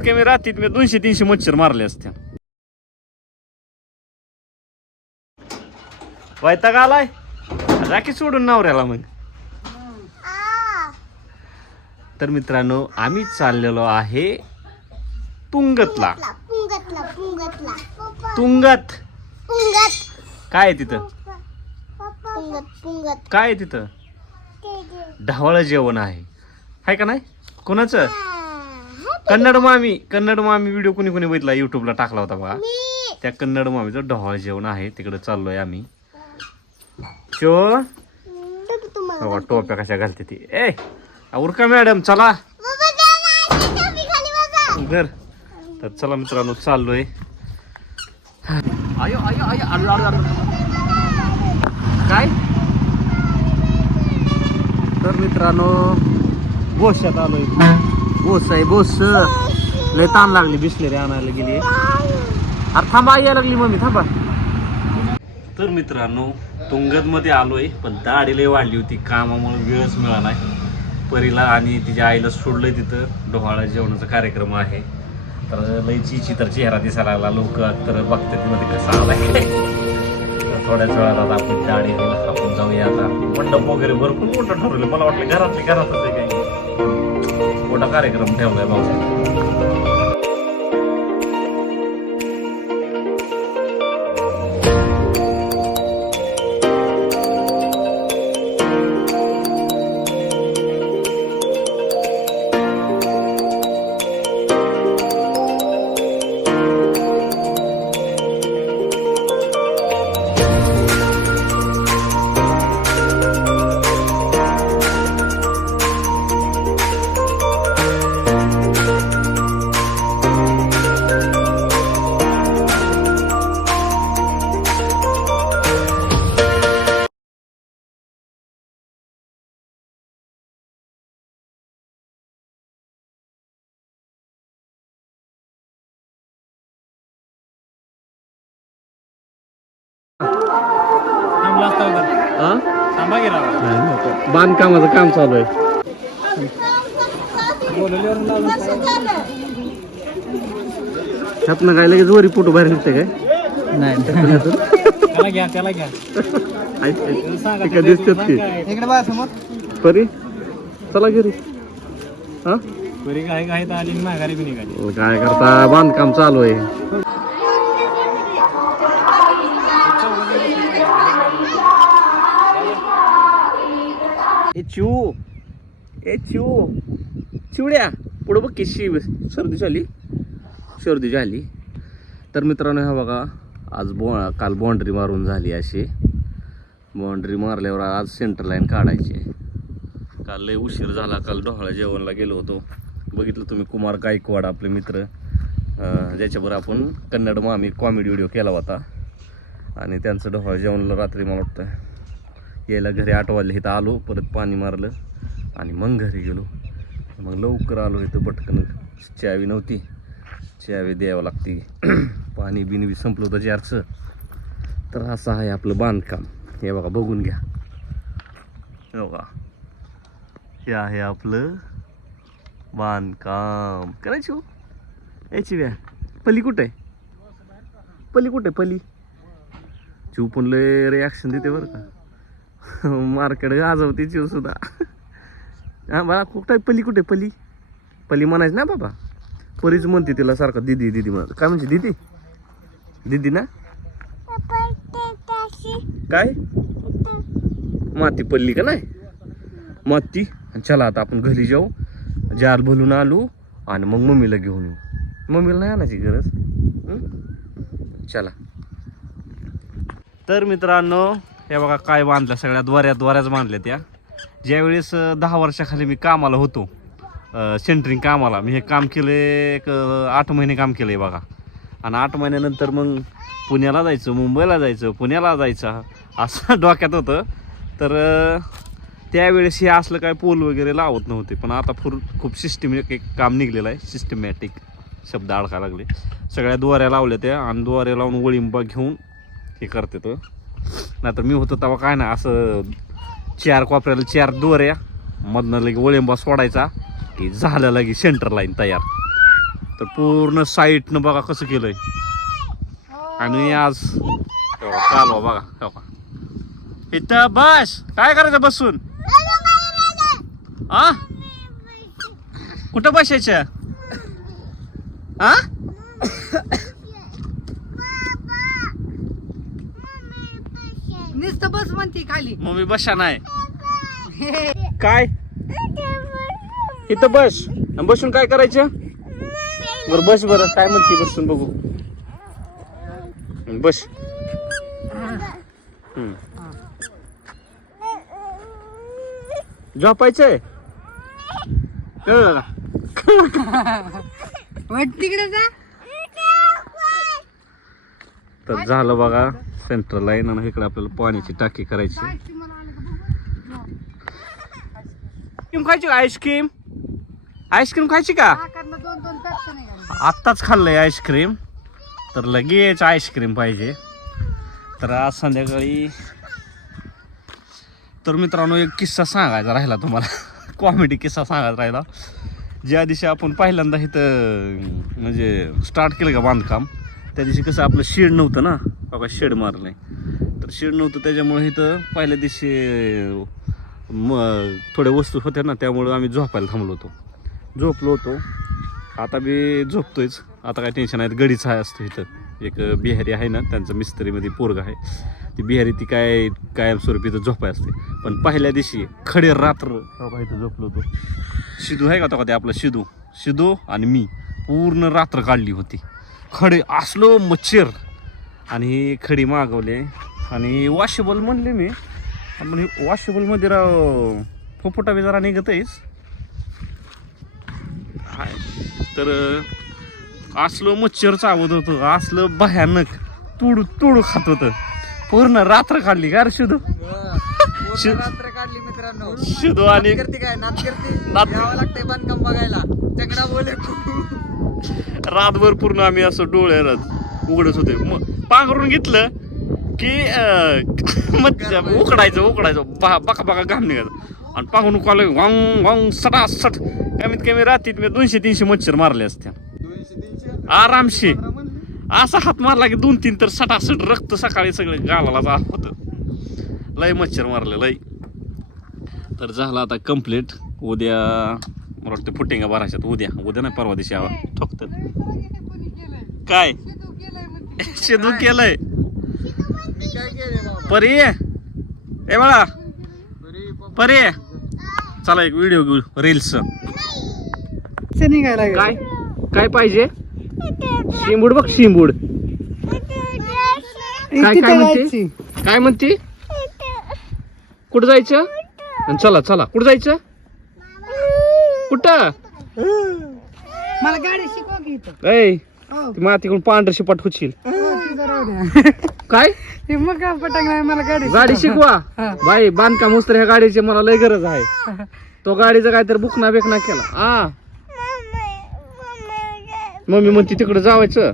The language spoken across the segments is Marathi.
कमीत कमी रात्रीत मी दोनशे तीनशे मच्छर मारले असते. वैताग आलाय? राखी सोडून नवऱ्याला मग. तर मित्रांनो आम्ही चाललेलो आहे तुंगतला. पुंगतला तुंगत. काय आहे तिथं? काय आहे तिथं? ढावळ जेवण आहे. हाय का नाही? कोणाचं? कन्नड मामी कन्नड मामी व्हिडिओ कोणी कोणी बघितला? युट्यूबला टाकला होता बघा. त्या कन्नड मामीचं ढवाळ जेवण आहे. तिकडे चाललोय आम्ही. शो टोप्या कशा घालते ती. ए उरका मॅडम चला. घर. तर चला मित्रांनो चाललोय. आयो आयो आयो आलो आलो काय? तर मित्रांनो बोशात आलोय. बोस आहे बोस. लय ताण लागली बिसलेरी आणायला गेली. अरे थांबा यायला लागली मम्मी थांबा. तर मित्रांनो तुंगत मध्ये आलोय पण दाढी लय वाढली होती. कामामुळे वेळच मिळाला नाही. परीला आणि तिच्या आईला सोडलंय तिथं. डोहाळा जेवणाचा कार्यक्रम आहे. तर लयची चित्र चेहरा दिसायला लागला. लोक तर बघतात मध्ये कसा आला थोड्याच वेळाला आपण दाढी आपण जाऊया आता. मंडप वगैरे भरपूर मोठं ठरवलं मला वाटलं घरातले घरातच आहे काही. मोठा कार्यक्रम ठेवलाय भाऊ. बांधकामाचं काम चालू आहे. त्यातनं काय लगेच वरी फोटो बाहेर निघते काय? त्याला घ्या त्याला घ्या. काय दिसतात की. इकडे बघा समोर. परी चला घरी. हा? बरी काय काय तर आली आणि माघारी बी निघाली. काय करता? बांधकाम चालू आहे. ए चिऊ ए चिऊ चिवड्या पुढं बघ की शिव सर्दी झाली. सर्दी झाली. तर मित्रांनो हा बघा आज बो काल बाउंड्री मारून झाली अशी. बाउंड्री मारल्यावर आज सेंटर लाईन काढायची. काल लय उशीर झाला. काल डोहाळा जेवणला गेलो होतो. बघितलं तुम्ही कुमार गायकवाड आपले मित्र. ज्याच्यावर आपण कन्नड मामी कॉमेडी व्हिडिओ केला होता. आणि त्यांचं डोहाळा जेवणला रात्री मला वाटतं यायला घरी आठ वाजले इथं आलो परत पाणी मारलं आणि मग घरी गेलो. मग लवकर आलो इथं पटकन. चावी नव्हती. चावी द्यावं लागते. पाणी बिनबी संपलं होतं चारचं तर असं आहे आपलं बांधकाम. हे बघा बघून घ्या. हे बघा. हे आहे आपलं बांधकाम. करायची हो. याची व्या. पली कुठे? आहे पली कुठे? आहे पली. चिव पण लय रिॲक्शन देते बरं का. मार्केट गाजवते चिव सुद्धा. हा बाळा कुठं आहे पली कुठे? पली. पली म्हणायचं ना बाबा. परीच म्हणते तिला सारखं दिदी दिदी म्हणत काय म्हणजे दिदी? दिदी ना? काय? माती पडली का नाही? माती. आणि चला आता आपण घरी जाऊ. जार भलून आलो आणि मग मम्मीला घेऊन येऊ. मम्मीला नाही आणायची गरज? चला. तर मित्रांनो हे बघा काय बांधल्या सगळ्या द्वाऱ्या द्वाऱ्याच बांधल्या त्या ज्यावेळेस दहा वर्षाखाली मी कामाला होतो सेंटरिंग कामाला मी हे काम केलं एक आठ महिने काम केलं आहे बघा. आणि आठ महिन्यानंतर मग पुण्याला जायचं मुंबईला जायचं पुण्याला जायचं असं डोक्यात होतं. तर त्यावेळेस हे असलं काय पोल वगैरे लावत नव्हते पण आता फुर खूप सिस्टम एक काम निघलेलं आहे. सिस्टमॅटिक शब्द अडका लागले. सगळ्या द्वाऱ्या लावल्या त्या आणि द्वाऱ्या लावून वळिंबा घेऊन हे करते तर नाहीतर मी होतो तेव्हा काय ना असं चार कोपऱ्याला चार दोऱ्या मधनं लगे ओळेंबा सोडायचा. की झालं लगे सेंटर लाईन तयार. तर पूर्ण साईटनं बघा कसं केलंय. आणि आज तेव्हा बघा इथं बस! काय करायचं बसून? आ? कुठं बसायचं? आ नुसतं बस म्हणते खाली. मम्मी बसा नाही. काय? इथं बस. बसून काय करायचं? बरं बस बरं. काय म्हणते बसून बघू. बस. हम्म. झोपायचंय? कळलं का तिकडे जा. तर झालं बघा. सेंटर लाईन आणि इकडे आपल्याला पाण्याची टाकी करायची. आईस्क्रीम खायची का? आईस्क्रीम आईस्क्रीम खायची का? आत्ताच खाल्लंय आईस्क्रीम तर लगेच आईस्क्रीम पाहिजे. तर आज संध्याकाळी तर मित्रांनो एक किस्सा सांगायचा राहिला तुम्हाला. कॉमेडी किस्सा सांगायचा राहिला. ज्या दिवशी आपण पहिल्यांदा इथं म्हणजे स्टार्ट केलं का बांधकाम त्या दिवशी कसं आपलं शेड नव्हतं ना? बघा शेड मारलंय. तर शेड नव्हतं त्याच्यामुळे इथं पहिल्या दिवशी म थोड्या वस्तू होत्या ना त्यामुळं आम्ही झोपायला थांबलो होतो. झोपलो होतो. आता बी झोपतोयच. आता काय टेन्शन आहे गडीच आहे असतं इथं. एक बिहारी आहे ना त्यांचं मिस्त्रीमध्ये पोरग आहे. ती बिहारी ती काय कायमस्वरूपी इथं झोपाय असते. पण पहिल्या दिवशी खडे रात्र. बघा इथं झोपलो होतो. शिदू आहे का तो का ते आपलं? शिदू. शिदू आणि मी. पूर्ण रात्र काढली होती. खडे असलो मच्छर. आणि ही खडी मागवले. आणि वॉशेबल म्हणले मी. पण वॉशेबलमध्ये राव फोपोटा बी जरा निघतच हाय. तर असलं मच्छर चावत होतं असलं भयानक तुडू तुडू खात होतं. पूर्ण रात्र काढली का रे शुद्धू पूर्ण रात्र काढली मित्रांनो. शुद्धू आणि करते काय? करते? यावं लागतंय बांधकाम बघायला. चकडा बोले रातभर पूर्ण आम्ही असं डोळ्यात उघडत होते मग पांघरून घेतलं की मच्छर उकडायचं उकडायचं. बा बका बका घाम निघायचं. आणि पांघरून कॉल वांग वांग सटा सट कमीत कमी रात्रीत मी दोनशे तीनशे मच्छर मारले असत्या. आरामशी. म्हणले असा हात मारला की दोन तीन तर सटासट रक्त सकाळी सगळं गालाला जा होतं. लय मच्छर मारले लय. तर झालं आता कंप्लीट उद्या मला वाटतं फुटिंगा भरायच्यात उद्या. उद्या नाही परवा दिवशी ठोकतात. काय. शिदू केलंय. परी ए बाळा. परी चला एक व्हिडिओ घेऊ रील्स. काय? काय पाहिजे? शिंबूड बघ शिंबूड. काय- काय म्हणते? काय म्हणते? कुठं जायचं? चला चला. कुठं जायचं? कुठं? मला गाडी शिकवा हो. ती मातीकडून पांढर शिपाट होशील. काय? हे मग काय पटाक नाही मला गाडी गाडी शिकवा. बाई बांधकाम उस्तर ह्या गाडीची मला लय गरज आहे. तो गाडीचा काहीतरी बुकना बेकना केला. आ. मम्मी म्हणते तिकडे जावायचं.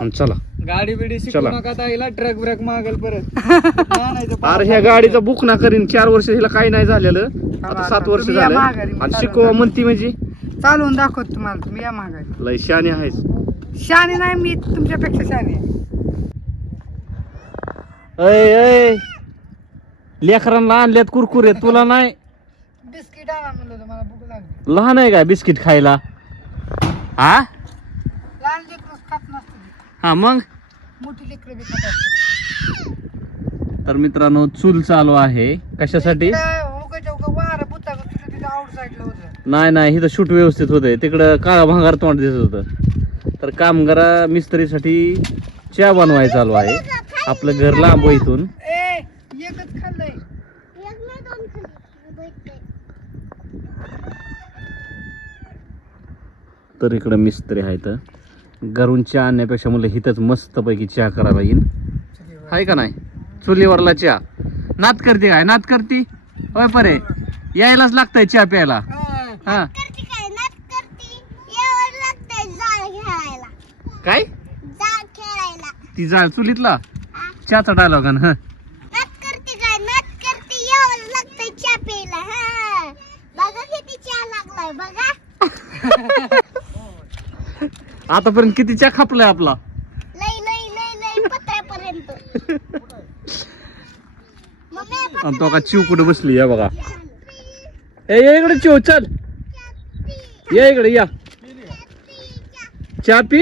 आणि चला. गाडी बिडी शिकू चला. नका ताईला ट्रक ब्रेक मागल परत. आणायचं अरे ह्या गाडीचा बुक ना करीन. चार वर्ष हिला काही नाही झालेलं. आता सात वर्ष तुम्ही या झालं. माघारी, आणि शिकवा म्हणती म्हणजे. चालवून दाखवत तुम्हाला तुम्ही या मागायला लय शाने आहेस. शाने नाही मी तुमच्यापेक्षा शाने आहे. अय अय लेकरांना आणल्यात कुरकुरे तुला नाही? बिस्किट आणा म्हणलं होतं, मला भूक लागली. लहान आहे का बिस्किट खायला? हा लहान लेकरं खात नसतं ते. हा मग? मोठी लेकरं बी खात असतात. तर मित्रांनो चूल चालू आहे. कशासाठी? इकडं उगाच उगा वारं बुतागत होतं तिथं आउट साईडला होतं. नाही नाही इथं शूट व्यवस्थित होतंय. तिकडं काळा भांगार तोंड दिसत होतं. तर कामगारा मिस्त्रीसाठी चहा बनवायला चालू आहे. आपलं घर लांब आहे इथून. ए एकच खाल्लंय. तर इकडं मिस्त्री आहेत. घरून चहा आणण्यापेक्षा मला इथंच मस्तपैकी चहा करायला येईल आहे का नाही? चुलीवरला चहा. नात करते काय? नात करते? होय परे. यायलाच लागतंय चहा प्यायला. हा करती काय नाच करती एवढं लागतंय जाळ खेळायला काय? खेळायला. ती जाळ चुलीतला? चहाचा डायलॉग ना नाच करती काय नाच करती एवढं लागतंय चहा प्यायला हा. बघा किती चहा लागलाय बघा. आतापर्यंत किती चा खापलाय आपला? लई लई लई लई पत्र्यापर्यंत मम्मी आणि तो का चिव कुठे बसली या बघा. ए ये इकडे चिव चल. ये इकडे या. चहा पी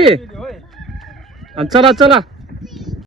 आणि चला चला